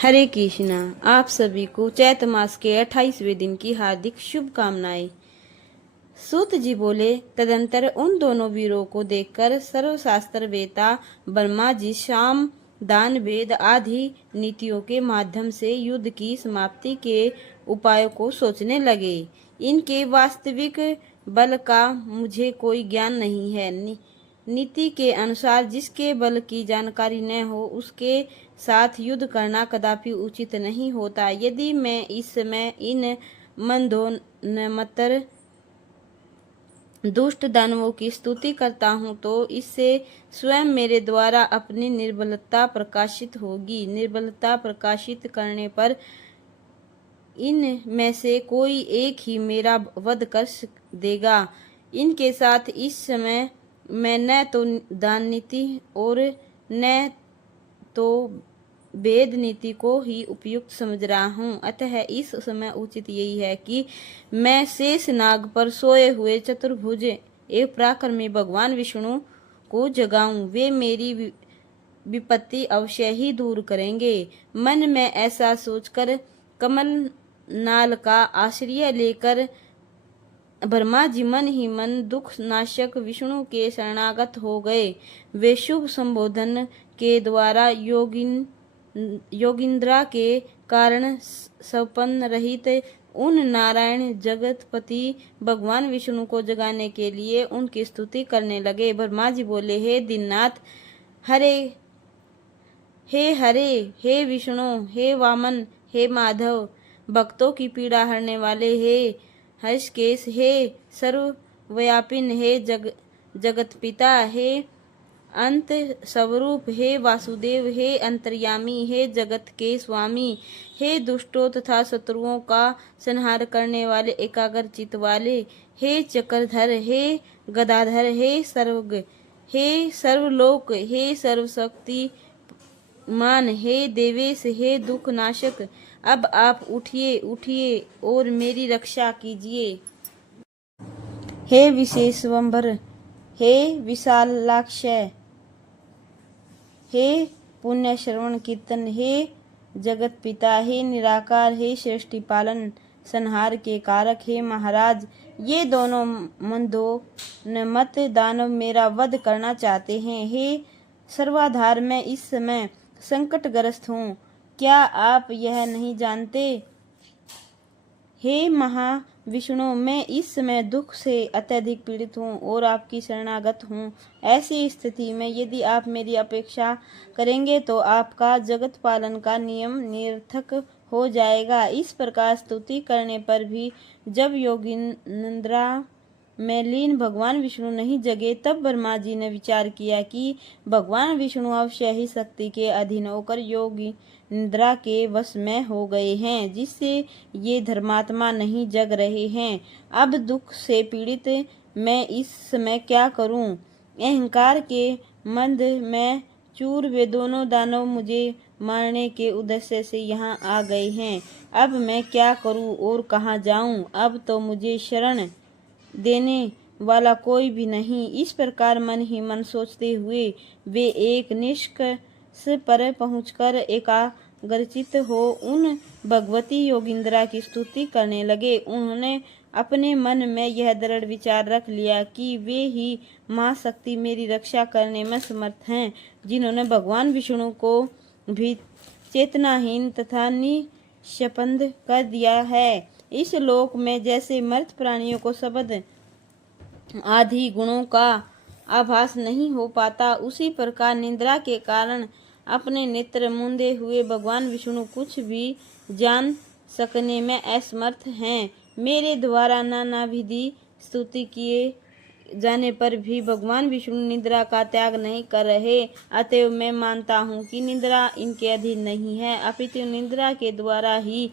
हरे कृष्णा। आप सभी को चैत मास के 28वें दिन की हार्दिक शुभकामनाएं। सूत जी बोले, तदंतर उन दोनों वीरों को देखकर सर्वशास्त्र वेता ब्रह्मा जी साम दान वेद आदि नीतियों के माध्यम से युद्ध की समाप्ति के उपायों को सोचने लगे। इनके वास्तविक बल का मुझे कोई ज्ञान नहीं है। नीति के अनुसार जिसके बल की जानकारी न हो उसके साथ युद्ध करना कदापि उचित नहीं होता। यदि मैं इस समय इन मंदोन्मत्तर दुष्ट दानवों की स्तुति करता हूँ तो इससे स्वयं मेरे द्वारा अपनी निर्बलता प्रकाशित होगी। निर्बलता प्रकाशित करने पर इन में से कोई एक ही मेरा वध कर देगा। इनके साथ इस समय मैं न तो दान नीति और न तो वेद नीति को ही उपयुक्त समझ रहा हूँ। अतः इस समय उचित यही है कि मैं शेष नाग पर सोए हुए चतुर्भुज एवं पराक्रमी भगवान विष्णु को जगाऊं। वे मेरी विपत्ति अवश्य ही दूर करेंगे। मन में ऐसा सोचकर कमल नाल का आश्रय लेकर ब्रह्मा जी मन ही मन दुख नाशक विष्णु के शरणागत हो गए। वे शुभ संबोधन के द्वारा योगिंद्रा के कारण संपन्न रहित उन नारायण जगतपति भगवान विष्णु को जगाने के लिए उनकी स्तुति करने लगे। ब्रह्मा जी बोले, हे दीननाथ, हरे हे विष्णु, हे वामन, हे माधव, भक्तों की पीड़ा हरने वाले, हे हर्षकेश, हे सर्वव्यापिन, हे जगत पिता, हे अंत स्वरूप, हे वासुदेव, हे अंतर्यामी, हे जगत के स्वामी, हे दुष्टों तथा शत्रुओं का संहार करने वाले, एकाग्र चित्त वाले, हे चक्रधर, हे गदाधर, हे सर्वज्ञ, हे सर्वलोक, हे सर्वशक्ति मान, हे देवेश, हे दुख नाशक, अब आप उठिए और मेरी रक्षा कीजिए। हे विशेषवंबर, हे विशालाक्ष, हे पुण्य श्रवण कीर्तन, हे जगत पिता, हे निराकार, हे सृष्टि पालन संहार के कारक, हे महाराज, ये दोनों मंदोन्मत्त दानव मेरा वध करना चाहते हैं। हे सर्वाधार, मैं इस समय संकटग्रस्त हूँ, क्या आप यह नहीं जानते? हे महाविष्णु, मैं इस समय दुख से अत्यधिक पीड़ित हूँ और आपकी शरणागत हूँ। ऐसी स्थिति में यदि आप मेरी अपेक्षा करेंगे तो आपका जगत पालन का नियम निरर्थक हो जाएगा। इस प्रकार स्तुति करने पर भी जब योगिनिद्रा में लीन भगवान विष्णु नहीं जगे, तब ब्रह्मा जी ने विचार किया कि भगवान विष्णु अवश्य ही शक्ति के अधीन होकर योगी निद्रा के वश में हो गए हैं, जिससे ये धर्मात्मा नहीं जग रहे हैं। अब दुख से पीड़ित मैं इस समय क्या करूं? अहंकार के मंद में चूर वे दोनों दानव मुझे मारने के उद्देश्य से यहाँ आ गए हैं। अब मैं क्या करूं और कहाँ जाऊं? अब तो मुझे शरण देने वाला कोई भी नहीं। इस प्रकार मन ही मन सोचते हुए वे एक निष्कर्ष पर पहुंचकर एकाग्रचित्त हो उन भगवती योगिंद्रा की स्तुति करने लगे। उन्होंने अपने मन में यह दृढ़ विचार रख लिया कि वे ही माँ शक्ति मेरी रक्षा करने में समर्थ हैं, जिन्होंने भगवान विष्णु को भी चेतनाहीन तथा निष्पन्द कर दिया है। इस लोक में जैसे मर्त प्राणियों को शब्द आदि गुणों का आभास नहीं हो पाता, उसी प्रकार निद्रा के कारण अपने नेत्र मूंदे हुए भगवान विष्णु कुछ भी जान सकने में असमर्थ हैं। मेरे द्वारा नाना विधि स्तुति किए जाने पर भी भगवान विष्णु निद्रा का त्याग नहीं कर रहे। अतएव मैं मानता हूँ कि निद्रा इनके अधीन नहीं है, अपितु निद्रा के द्वारा ही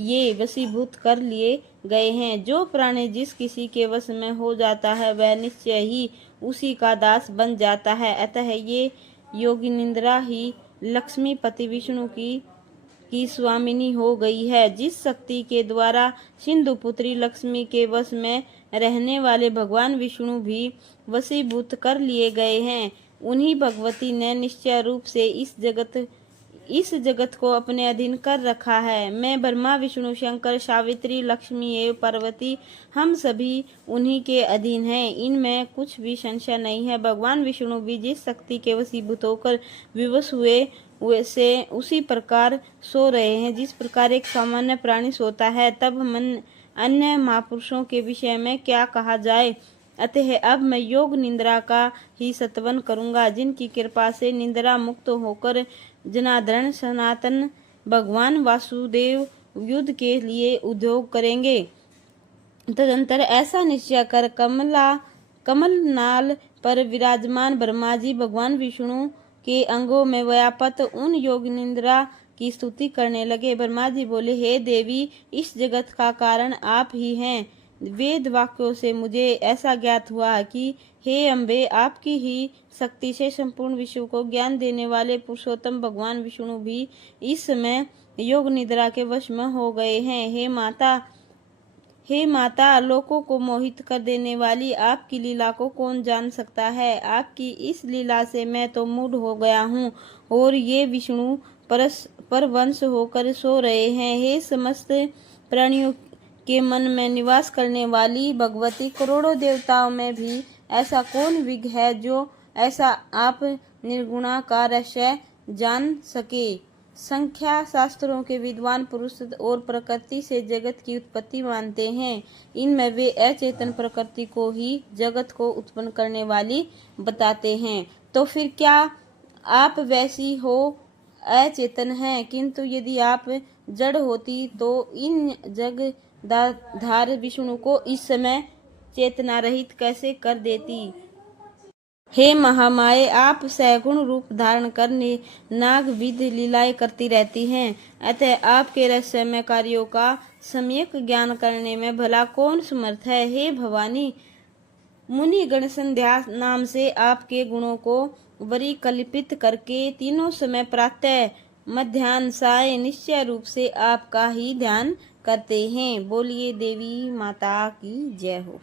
ये वशीभूत कर लिए गए हैं। जो प्राणी जिस किसी के वश में हो जाता है वह निश्चय ही उसी का दास बन जाता है। अतः ये योगी निद्रा ही लक्ष्मीपति विष्णु की स्वामिनी हो गई है। जिस शक्ति के द्वारा सिंधु पुत्री लक्ष्मी के वश में रहने वाले भगवान विष्णु भी वशीभूत कर लिए गए हैं, उन्हीं भगवती ने निश्चय रूप से इस जगत को अपने अधीन कर रखा है। मैं ब्रह्मा, विष्णु, शंकर, सावित्री, लक्ष्मी एवं पार्वती, हम सभी उन्हीं के अधीन हैं। इनमें कुछ भी संशय नहीं है। भगवान विष्णु भी जिस शक्ति के वशीभूत होकर विवश हुए से उसी प्रकार सो रहे हैं जिस प्रकार एक सामान्य प्राणी सोता है। तब मन अन्य महापुरुषों के विषय में क्या कहा जाए। अतः अब मैं योग निद्रा का ही सत्वन करूंगा, जिनकी कृपा से निद्रा मुक्त होकर जनार्दन सनातन भगवान वासुदेव युद्ध के लिए उद्योग करेंगे। तदंतर ऐसा निश्चय कर कमलनाल पर विराजमान ब्रह्मा जी भगवान विष्णु के अंगों में व्यापत उन योग निद्रा की स्तुति करने लगे। ब्रह्मा जी बोले, हे देवी, इस जगत का कारण आप ही हैं। वेद वाक्यों से मुझे ऐसा ज्ञात हुआ कि हे अम्बे, आपकी ही शक्ति से संपूर्ण विश्व को ज्ञान देने वाले पुरुषोत्तम भगवान विष्णु भी इस समय योग निद्रा के वश में हो गए हैं। हे माता, लोकों को मोहित कर देने वाली आपकी लीला को कौन जान सकता है। आपकी इस लीला से मैं तो मूढ़ हो गया हूँ और ये विष्णु परवंश होकर सो रहे हैं। हे समस्त प्राणियों के मन में निवास करने वाली भगवती, करोड़ों देवताओं में भी ऐसा कौन विज्ञ है जो ऐसा आप निर्गुणा का रहस्य जान सके। संख्या शास्त्रों के विद्वान पुरुष और प्रकृति से जगत की उत्पत्ति मानते हैं। इनमें वे अचेतन प्रकृति को ही जगत को उत्पन्न करने वाली बताते हैं। तो फिर क्या आप वैसी हो अचेतन हैं? किंतु यदि आप जड़ होती तो इन जगधार विष्णु को इस समय चेतना रहित कैसे कर देती। हे महामाये, आप सैगुण रूप धारण कर नागविध लीलाएं करती रहती हैं। अतः आपके रहस्यमय कार्यों का सम्यक ज्ञान करने में भला कौन समर्थ है। हे भवानी, मुनि गण संध्या नाम से आपके गुणों को वरीकल्पित करके तीनों समय प्रातः मध्याह्न साय निश्चय रूप से आपका ही ध्यान करते हैं। बोलिए देवी माता की जय हो।